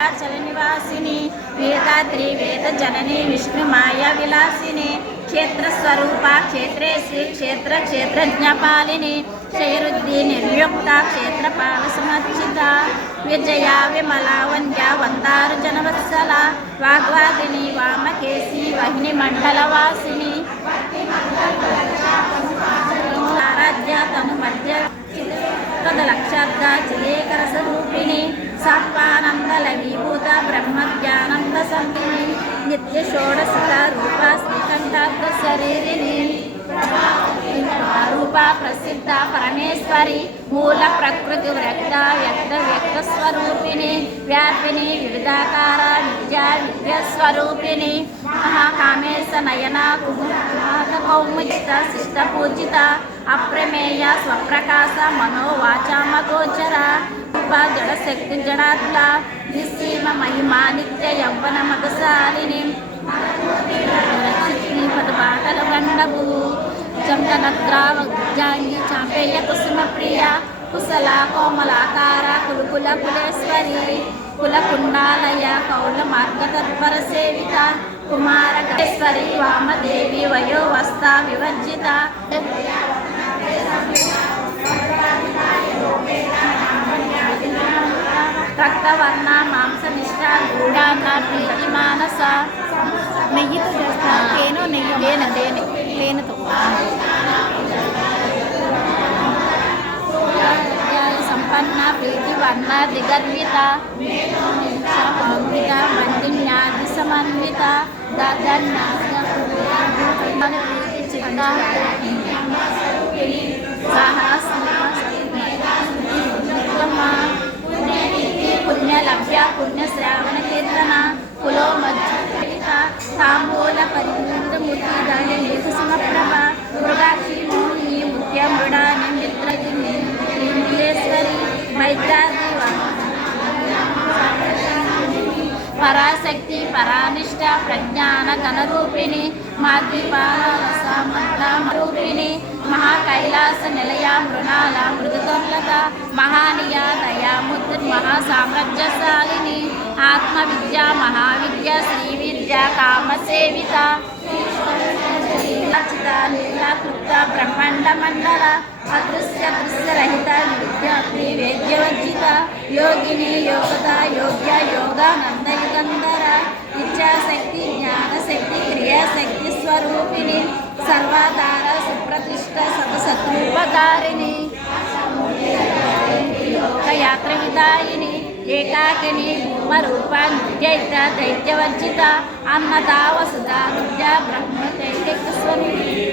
चलनिवासिनी वेदात्री वेदजननी विष्णुमाया विलासिनी क्षेत्रस्वरूपा क्षेत्रे श्री क्षेत्र क्षेत्रज्ञपालिनी शैरुद्धि निर्युक्ता क्षेत्रपालसमर्चिता विजया विमला वन्द्या वन्दारुजनवत्सला वाग्वादिनी वामकेशी वहिनी मण्डलवासिनी आराध्या तनुमध्य तदलक्षाब्दा चिलेकरसरूपिणी सात्वानन्दलवीभूत ब्रह्मज्ञानन्दसंविनी नित्यषोडशिता रूपा श्रीकण्ठार्थशरीरिणी रूपा प्रसिद्धा परमेश्वरी मूल प्रकृति व्यक्तस्वरूपिणी व्यापिनी विविधाकार विद्या विद्यास्वरूपिणी महाकामेश नयना कौमुदिता शिष्टपूजिता अप्रमेय स्वप्रकाश मनोवाचामगोचरा जड़शक्ति जड़ात्ला निस्सीम महिमा नित्य यौवन मगशालिनी पदपाटल गंडभू चंदनद्रावजांगी चापेय कुसुम प्रिया कुशला कोमलाकारा कुलकुल कुलेश्वरी कुलकुंडालय कौल मार्ग तत्पर सेविता कुमारकेश्वरी वामदेवी वयोवस्था विवर्जिता రక్తవర్ణ మాంసనిష్ట గూఢాన్న ప్రీతి మానస నెయ్యితో చేస్తారు తేనె తేనెతో సంపన్న ప్రీతి వర్ణ దిగర్విత మండిన్యాది సమన్విత చిత్త पुण्यलभ्य पुण्यश्रावण कीर्तन कुलो मज्जिता तांबूल परिमूर्ति कुसुमप्रभ मृगाक्षी मोहिनी मुख्य मृडानि मित्रेश्वरी मैत्रादी पराशक्ति परानिष्ठ प्रज्ञान गणरूपिणी माद्रीपालरूपिणी महाकैलास निलया मृणाला मृदुतुल्लता महानिया दयामुद्र महासाम्राज्यशालिनी आत्मविद्या महाविद्या श्रीविद्या कामसेविता लीलाक्लुप्ता ब्रह्मांड मंडल अदृश्य दृश्यरहिता वेद्यवर्जिता योगिनी योगता योग्य योगानंद युगंधर इच्छाशक्ति ज्ञानशक्ति क्रियाशक्ति स्वरूपिणी सर्वाधार सुप्रतिष्ठ सतशत्रूपकारिणी लोकयात्र विदायिनी एकाकिनी भूमरूपा नित्यैता दैत्यवर्जिता अन्नदा वसुधा विद्या ब्रह्मचैतन्यस्वरूपिणी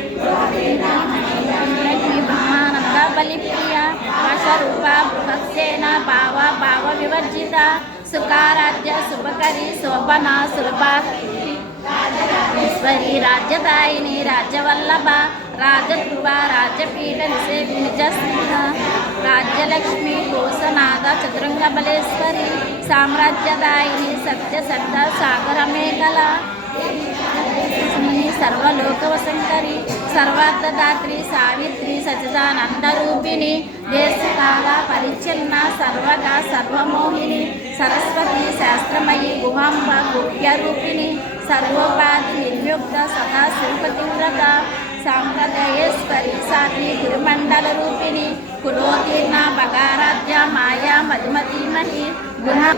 ब्रह्मानंद बलिप्रिया वशरूपा बृहत्सेना भाव विवर्जिता सुखाराध्य शुभकरी शोभना सुलभा ईश्वरी राज्यदायिनी राज्यवल्लभ राजकृपा राजपीठ निजस्थ राज्यलक्ष्मी कोशनाद चतुरंगबलेश्वरी साम्राज्यदायिनी सत्यसंध सागरमेखला सर्वलोकवशंकरी सर्वार्थदात्री सावित्री सच्चिदानंदरूपिणी देशकाल परिच्छिन्न सर्वगा सर्वमोहिनी सरस्वती शास्त्रमयी गुहांब गुह्यरूपिणी सर्वोपाधि निर्युक्त सदा शिवपतिव्रत सांप्रदायेश्वरी साध्वी गुरुमंडल रूपिणी कुलोतीर्णा भगाराध्य माया मधुमतीमही गुहा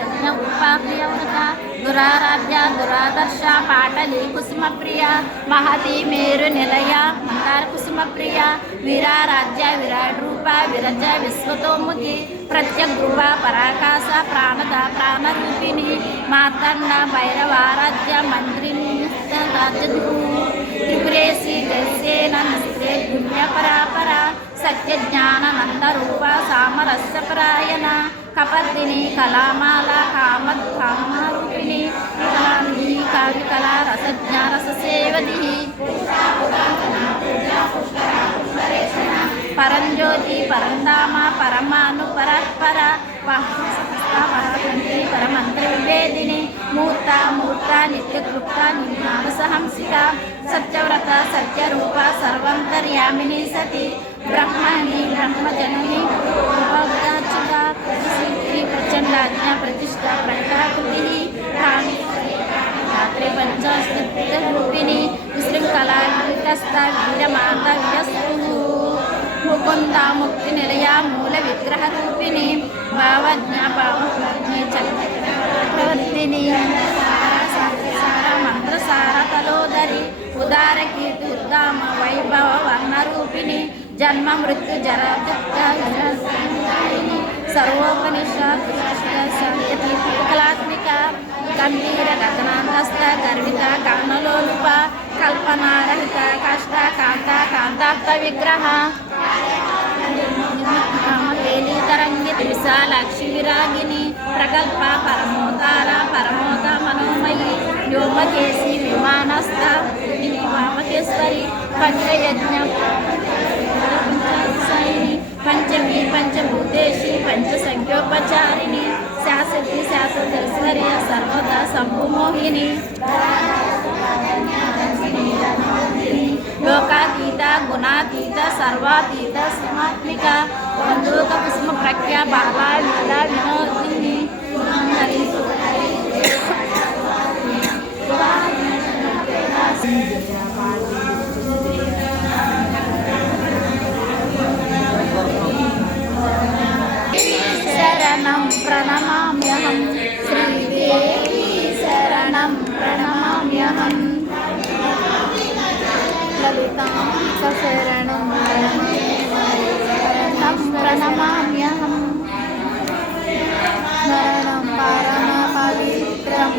यज्ञ उपाप्रियव्रता दुराराध्या दुरादर्श पाटली कुसुमप्रिया महती मेरु निलय मंदार कुसुमप्रिया वीराराध्य विराट रूपा विरज विश्वतोमुखी प्रत्यग्रूपा पराकाश प्राणद प्राणरूपिणी मार्तंड भैरवाराध्य मंत्रिणी त्रिपुरेशी जयसेन निस्ते पुण्य परापरा सत्य ज्ञान नंद रूपा सामरस्यपरायण कपर्दिनी कलामाला कामरूपिणी काव्यकला रसज्ञा रससेवदी परंज्योति परंधाम परमानुपरत्पर परमंत्र विभेदिनी मूर्ता मूर्ता नित्यकृप्ता निमानसहंसिका सत्यव्रत सत्यरूपा सर्वंतर्यामिनी सती ब्रह्मणी ब्रह्मजननी प्रकटाकृतिः रात्रि पञ्चास्तिरूपिणी विशृङ्खला विकस्ता वीरमाता वियस्तुः मुकुन्दा मुक्तिनिलया मूलविग्रहरूपिणी भावज्ञा भावज्ञे चक्रवर्तिनी सारा मंत्रसार तलोदरी उदारकीर्ति उद्दाम वैभव वर्णरूपिणी जन्म मृत्यु जरा दुःख सर्वोपनिषद कलात्मिका गंभीर गगनांतस्थ गर्वित कानलोलुप कल्पनारहित कष्ट कांता कांताप्त विग्रह तरंगित विशालाक्षि विरागिनी प्रगल्भ परमोतार परमोद मनोमयी व्योमकेशी विमानस्थ वामकेश्वरी पंचयज्ञ पंचमी पंचभूतेशी पंचसंख्योपचारिणी शाश्वती शाश्वतेश्वरी सर्वदा शंभुमोहिनी लोकातीत गुणातीत सर्वातीत सीमात्मिका बंधुक पुष्प प्रज्ञा बाला लीला विनोदिनी शरणं प्रणमाम्यहं श्रीदेवी शरणं प्रणमाम्यहं ललितां शरणं प्रणमाम्यहं स्मरणं परमपवित्रं